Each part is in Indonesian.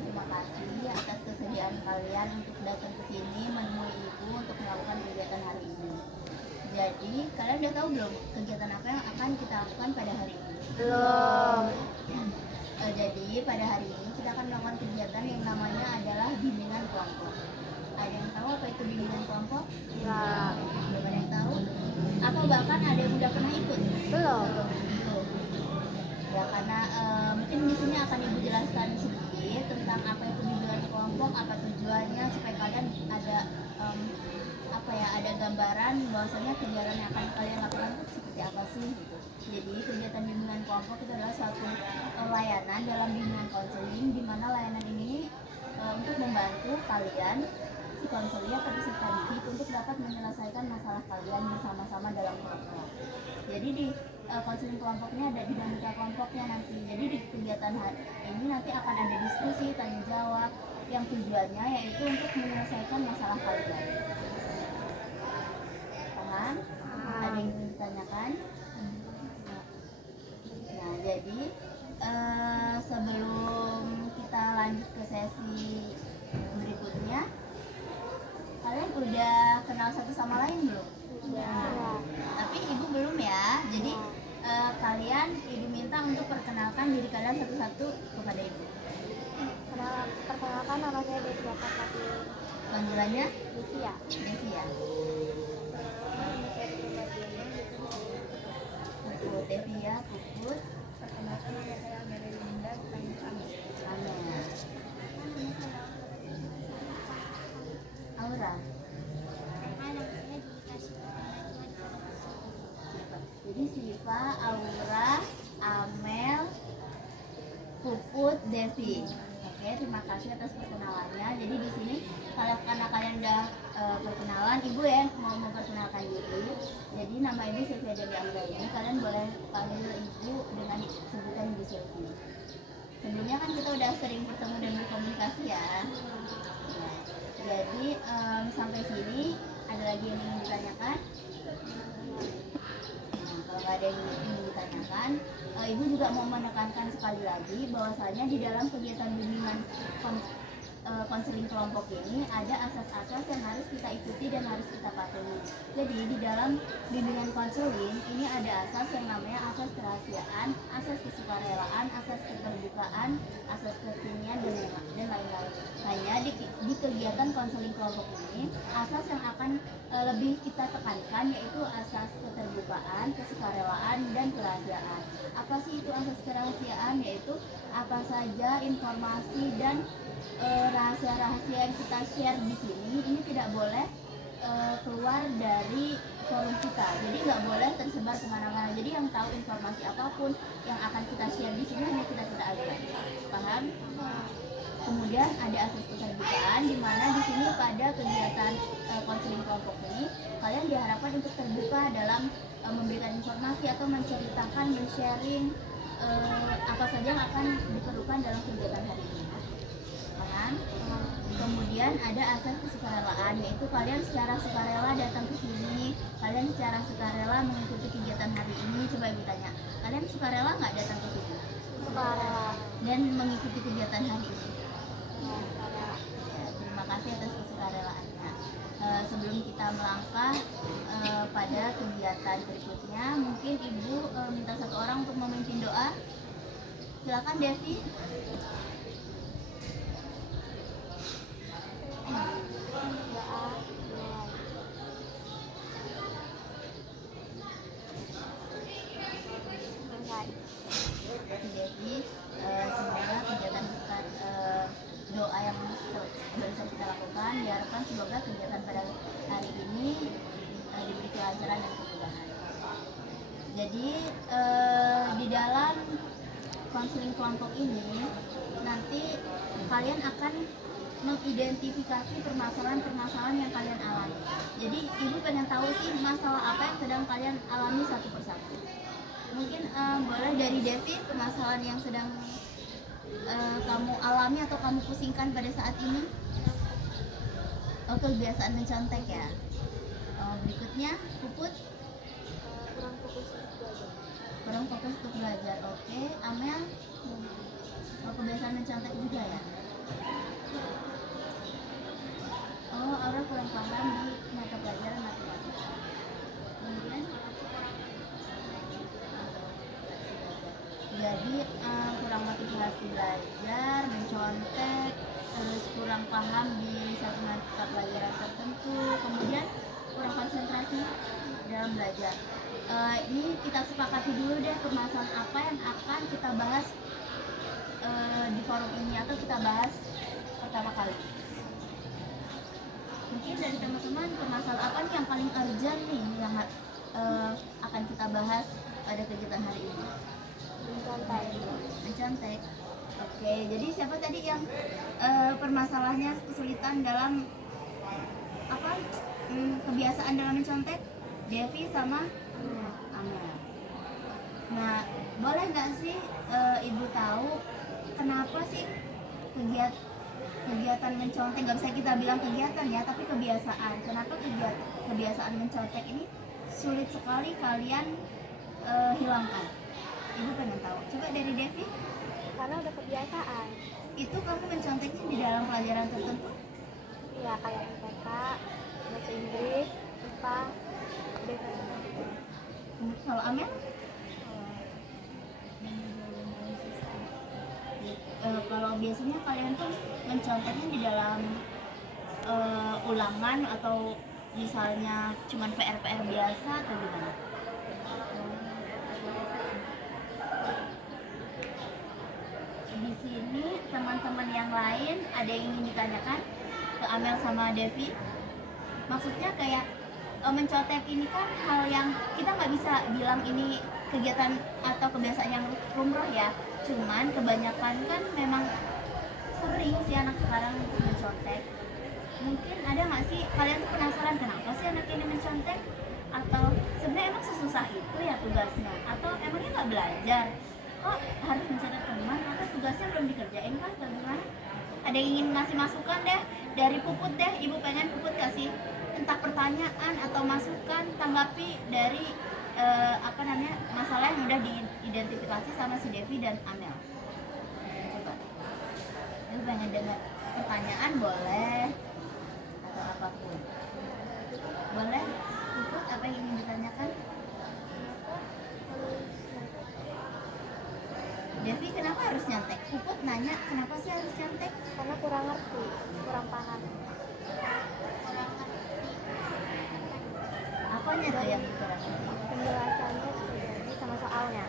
mengucapkan terima kasih atas kesediaan kalian untuk datang ke sini menemui Ibu untuk melakukan kegiatan hari ini. Jadi, kalian udah tahu belum kegiatan apa yang akan kita lakukan pada hari ini? Belum. Jadi, pada hari ini kita akan melakukan kegiatan yang namanya adalah bimbingan kelompok. Ada yang tahu apa itu bimbingan kelompok? Enggak. Belum ada yang tahu? Atau bahkan ada yang udah pernah ikut? Belum. Belum. Ya, karena mungkin di sini akan Ibu jelaskan sedikit tentang apa itu bimbingan kelompok, apa tujuannya supaya kalian ada ada gambaran bahwasanya kegiatan yang akan kalian lakukan itu seperti apa sih gitu. Jadi kegiatan bimbingan kelompok itu adalah suatu layanan dalam bimbingan konseling di mana layanan ini untuk membantu kalian si konselor atau peserta didik untuk dapat menyelesaikan masalah kalian bersama-sama dalam kelompok. Jadi di konseling kelompoknya ada dinamika kelompoknya nanti. Jadi di kegiatan ini nanti akan ada diskusi, tanya jawab yang tujuannya yaitu untuk menyelesaikan masalah kalian. Paham? Ada yang ingin ditanyakan? Nah, jadi sebelum kita lanjut ke sesi berikutnya, kalian udah kenal satu sama lain belum? Ya. Tapi Ibu belum ya. Jadi kalian Ibu minta untuk perkenalkan diri kalian satu-satu kepada Ibu. Perkenalkan, nama saya Devia Fatmati. Panggilannya? Devia. Devia. Puput. Devia, Puput. Perkenalkan, nama saya Amelia Linda. Amelia. Aura. Jadi Siva, Aura, Amel, Puput, Devi. Oke, terima kasih atas perkenalannya. Jadi di sini karena kalian udah perkenalan, Ibu ya mau memperkenalkan diri. Jadi nama Ibu Sylvia Dewi Angga ini. Kalian boleh panggil Ibu dengan sebutan Ibu Sylvia. Sebelumnya kan kita udah sering bertemu dan berkomunikasi ya. Nah, jadi sampai sini ada lagi yang ingin ditanyakan? Kalau nggak ada yang ingin ditanyakan, Ibu juga mau menekankan sekali lagi bahwasanya di dalam kegiatan bimbingan konseling kelompok ini ada asas-asas yang harus kita ikuti dan harus kita patuhi. Jadi di dalam bimbingan konseling ini ada asas yang namanya asas kerahasiaan, asas kesukarelaan, asas keterbukaan, asas kekinian dan lain-lain. Hanya di kegiatan konseling kelompok ini asas yang akan lebih kita tekankan yaitu asas keterbukaan, kesukarelaan, dan kerahasiaan. Apa sih itu asas kerahasiaan? Yaitu apa saja informasi dan rahasia-rahasia yang kita share di sini ini tidak boleh keluar dari forum kita. Jadi nggak boleh tersebar kemana-mana. Jadi yang tahu informasi apapun yang akan kita share di sini hanya kita aja. Paham? Kemudian ada asas keterbukaan di mana di sini pada kegiatan konseling kelompok ini kalian diharapkan untuk terbuka dalam memberikan informasi atau menceritakan, men-sharing apa saja yang akan diperlukan dalam kegiatan hari ini. Paham? Kemudian ada asas kesukarelaan, yaitu kalian secara sukarela datang ke sini, kalian secara sukarela mengikuti kegiatan hari ini. Coba Ibu tanya, kalian sukarela nggak datang ke sini? Sukarela. Dan mengikuti kegiatan hari ini? Ya, terima kasih atas kesukarelaannya. Sebelum kita melangkah pada kegiatan berikutnya, mungkin Ibu minta satu orang untuk memimpin doa. Silakan Devi. Jadi semoga kegiatan doa yang barusan kita lakukan diharapkan semoga kegiatan pada hari ini diberi kelancaran dan kemudahan. Jadi di dalam konseling kelompok ini nanti kalian akan mengidentifikasi permasalahan-permasalahan yang kalian alami. Jadi Ibu pengen tahu sih masalah apa yang sedang kalian alami satu persatu. Mungkin boleh dari Devi, permasalahan yang sedang kamu alami atau kamu pusingkan pada saat ini? Oh, kebiasaan mencontek ya. Berikutnya, Puput. Kurang fokus untuk belajar. Oke, Amel. Oh, kebiasaan mencontek juga ya. Oh, Aura kurang paham di mata pelajaran matematika. Kemudian jadi kurang motivasi belajar, mencontek, terus kurang paham di satu mata pelajaran tertentu, kemudian kurang konsentrasi dalam belajar. Ini kita sepakati dulu deh permasalahan apa yang akan kita bahas di forum ini atau kita bahas pertama kali. Mungkin dari teman-teman permasalahan apa nih yang paling urgent nih yang akan kita bahas pada kegiatan hari ini? Mencontek. Oke, jadi siapa tadi yang permasalahannya kesulitan dalam apa kebiasaan dalam mencontek? Devi sama Amel. Nah, boleh nggak sih ibu tahu kenapa sih kegiatan mencontek, nggak bisa kita bilang kegiatan ya, tapi kebiasaan. Kenapa kebiasaan mencontek ini sulit sekali kalian hilangkan? Ibu pengen tahu. Coba dari Devi. Karena udah kebiasaan. Itu kamu menconteknya di dalam pelajaran tertentu? Ya kayak IPK, bahasa Inggris, IPA, Kalau Amel? Kalau biasanya kalian tuh menconteknya di dalam ulangan atau misalnya cuman PR-PR biasa atau gimana? Di sini teman-teman yang lain ada yang ingin ditanyakan ke Amel sama Devi? Maksudnya kayak mencontek ini kan hal yang kita nggak bisa bilang ini kegiatan atau kebiasaan yang lumrah ya. Cuman kebanyakan kan memang sering sih anak sekarang mencontek. Mungkin ada nggak sih kalian tuh penasaran kenapa sih anak ini mencontek? Atau sebenarnya emang sesusah itu ya tugasnya? Atau emangnya nggak belajar? Kok harus mencatat teman? Atau tugasnya belum dikerjain kan? Bagaimana? Ada yang ingin ngasih masukan deh dari Puput deh. Ibu pengen Puput kasih entah pertanyaan atau masukan, tanggapi dari masalah yang udah diidentifikasi sama si Devi dan Amel. Coba. Ibu pengen dengar pertanyaan boleh atau apapun. Boleh? Puput apa yang ingin ditanyakan? Devi kenapa harus nyontek? Puput nanya kenapa sih harus nyontek? karena kurang ngerti, kurang paham. Apanya tuh yang kurang? Penjelasannya jadi sama soalnya.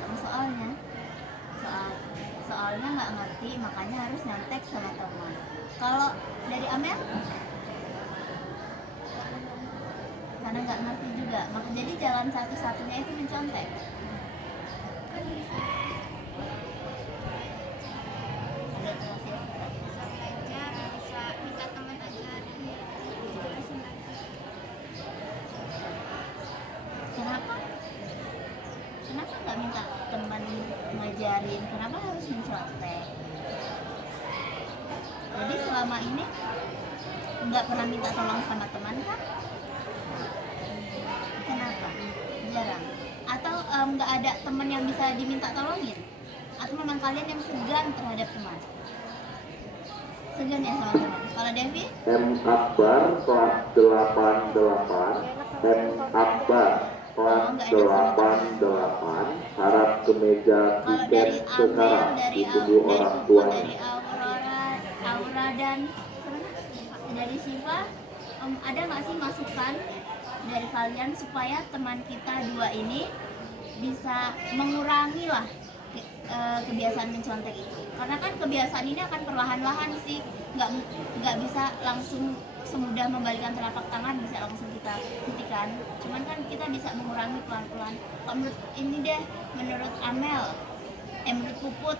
Sama soalnya. Soalnya nggak ngerti makanya harus nyontek sama teman. Kalau dari Amel? Karena nggak ngerti juga. Maka jadi jalan satu-satunya itu mencontek. Bisa belajar, bisa minta teman ajar dijelasin lagi. Kenapa? Kenapa nggak minta teman ngajarin? Kenapa harus mencontek? Jadi selama ini nggak pernah minta tolong sama teman kan? Kenapa? Jarang. Atau nggak ada teman yang bisa diminta tolongin? Atau memang kalian yang segan terhadap teman? Segan ya sama teman. Kalau Devi? M. Akbar kelas 88, M. Akbar kelas 88 harap ke meja Kalau tiket dari Amel, sekarang dari ditunggu orang Puput, tua. dari Aura dan dari Siva, ada nggak sih masukan dari kalian supaya teman kita dua ini bisa mengurangi lah kebiasaan mencontek itu? Karena kan kebiasaan ini akan perlahan-lahan sih, nggak bisa langsung semudah membalikan telapak tangan bisa langsung kita hentikan. Cuman kan kita bisa mengurangi pelan-pelan. Kalau menurut ini deh, menurut Amel, menurut Puput,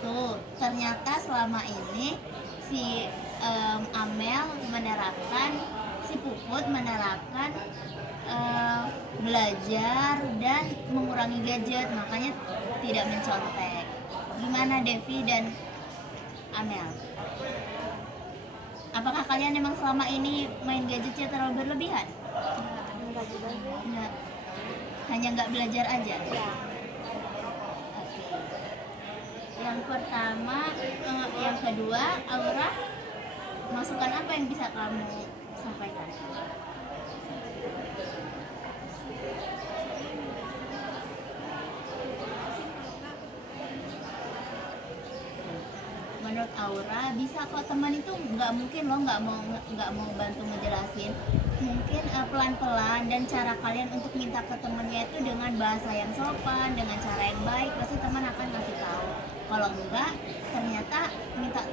tuh ternyata selama ini si Amel menerapkan, si Puput menerapkan belajar dan mengurangi gadget, makanya tidak mencontek. Gimana Devi dan Amel? Apakah kalian memang selama ini main gadgetnya terlalu berlebihan? Enggak juga sih. Enggak. Hanya nggak belajar aja. Ya, Yang pertama, yang kedua, Aura, masukan apa yang bisa kamu sampaikan? Menurut Aura, bisa kok, teman itu nggak mungkin loh nggak mau bantu ngejelasin. Mungkin pelan-pelan, dan cara kalian untuk minta ke temennya itu dengan bahasa yang sopan, dengan cara yang baik, pasti teman akan ngasih tahu. Kalau enggak, ternyata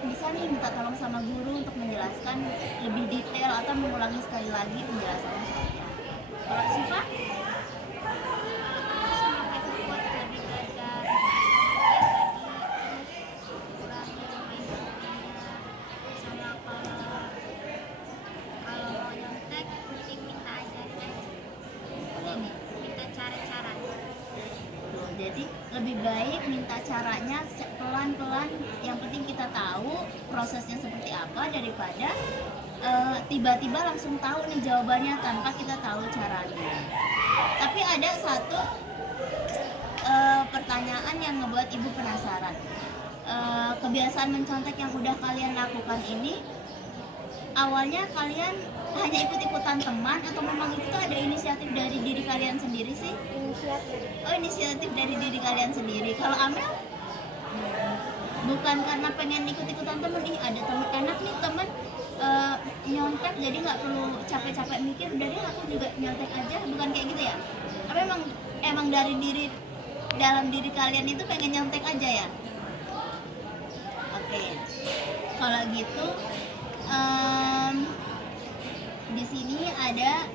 bisa nih minta tolong sama guru untuk menjelaskan lebih detail atau mengulangi sekali lagi penjelasannya seperti apa. Kalau Siva? Semakin kuat lebih belajar terus kurangi mainnya, sama kalau mau nyontek mending minta ajarin aja, minta cara-cara. Tuh, jadi lebih baik minta caranya pelan-pelan, yang penting kita tahu prosesnya seperti apa, daripada tiba-tiba langsung tahu nih jawabannya tanpa kita tahu caranya. Tapi ada satu pertanyaan yang ngebuat ibu penasaran. Kebiasaan mencontek yang udah kalian lakukan ini, awalnya kalian hanya ikut-ikutan teman atau memang itu ada inisiatif dari diri kalian sendiri sih? Inisiatif dari diri kalian sendiri. Kalau Amel? Bukan karena pengen ikut-ikutan temen, ada temen enak nih, temen nyontek jadi nggak perlu capek-capek mikir, udah deh aku juga nyontek aja, bukan kayak gitu ya? Tapi emang dari dalam diri kalian itu pengen nyontek aja ya? Oke. Kalau gitu di sini ada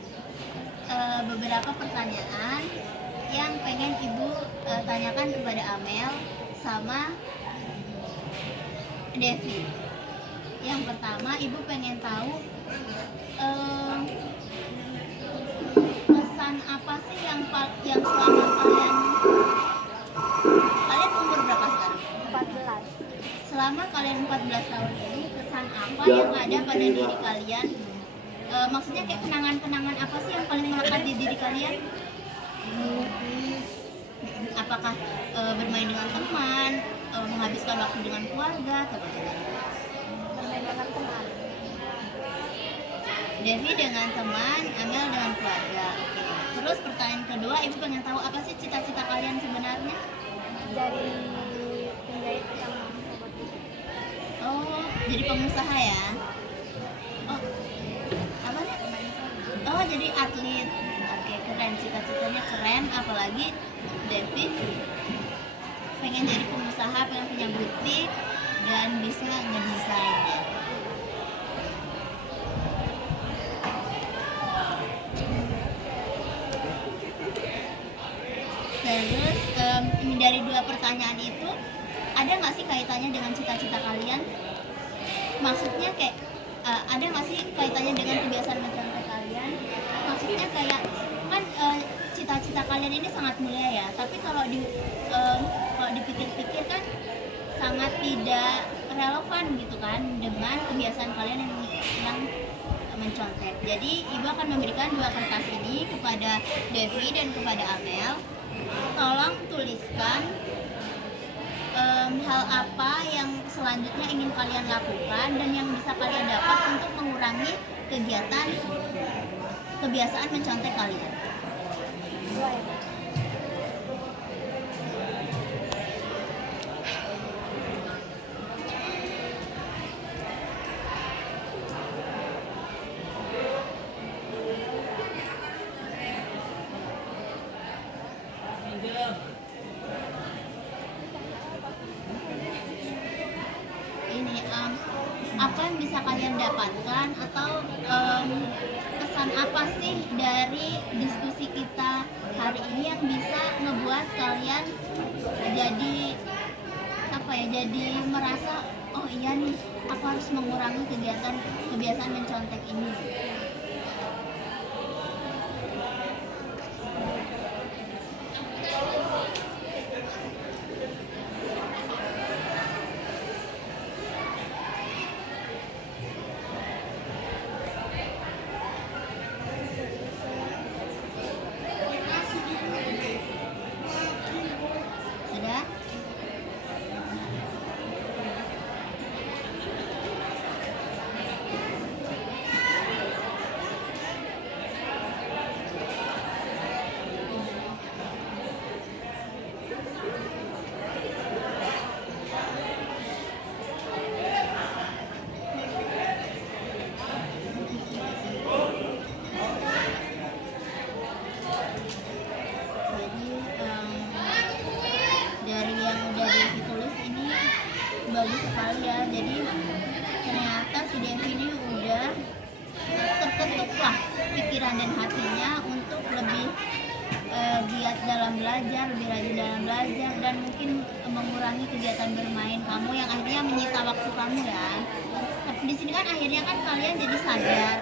beberapa pertanyaan yang pengen ibu tanyakan kepada Amel sama Devi. Yang pertama, ibu pengen tahu pesan apa sih yang selama kalian umur berapa sekarang? 14. Selama kalian 14 tahun ini, kesan apa yang ada pada diri kalian? Maksudnya kayak kenangan-kenangan apa sih yang paling melekat di diri kalian? Apakah bermain dengan teman, menghabiskan waktu dengan keluarga, atau bagaimana? Bermain dengan teman. Devi dengan teman, Amel dengan keluarga. Oke. Terus pertanyaan kedua, ibu pengen tahu apa sih cita-cita kalian sebenarnya? Jadi penjahit yang hebat. Oh, jadi pengusaha ya? Oh, apa nih? Oh, jadi atlet. Oke, keren. Cita-citanya keren. Apalagi Devi pengen jadi pengusaha, pengen punya butik dan bisa ngedesain ya. Terus ini dari dua pertanyaan itu, ada nggak sih kaitannya dengan cita-cita kalian? Maksudnya kayak ada nggak sih kaitannya dengan kebiasaan mencontek kalian? Maksudnya kayak kan cita-cita kalian ini sangat mulia ya, tapi kalau dipikir-pikir kan sangat tidak relevan gitu kan dengan kebiasaan kalian yang mencontek. Jadi ibu akan memberikan dua kertas ini kepada Devi dan kepada Amel. Tolong tuliskan hal apa yang selanjutnya ingin kalian lakukan dan yang bisa kalian dapat untuk mengurangi kebiasaan mencontek kalian. Ini apa yang bisa kalian dapatkan atau pesan apa sih dari diskusi kita hari ini yang bisa ngebuat kalian jadi jadi merasa oh iya nih, aku harus mengurangi kebiasaan mencontek ini. Sudah? belajar, lebih rajin dalam belajar, dan mungkin mengurangi kegiatan bermain kamu yang akhirnya menyita waktu kamu ya. Tapi di sini kan akhirnya kan kalian jadi sadar,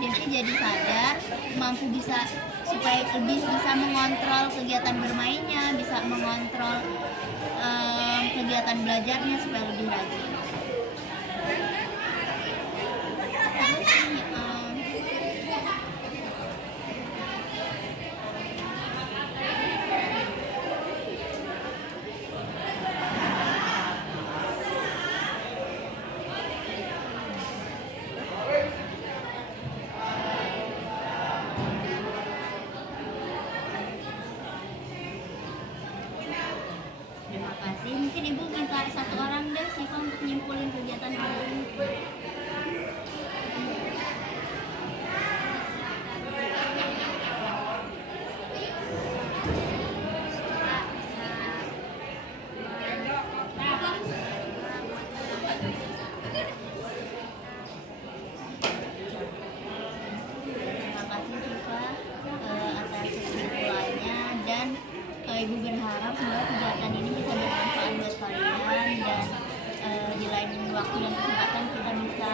Devi jadi sadar, mampu bisa supaya lebih bisa mengontrol kegiatan bermainnya, bisa mengontrol kegiatan belajarnya supaya lebih rajin. Terus ini, terima kasih. Mungkin ibu minta satu orang deh Siva untuk nyimpulin kegiatan hari ini. Terima kasih Siva atas kesimpulannya, dan ibu berharap semoga kegiatan ini bisa bermanfaat buat kalian, dan di lain waktu dan kesempatan kita bisa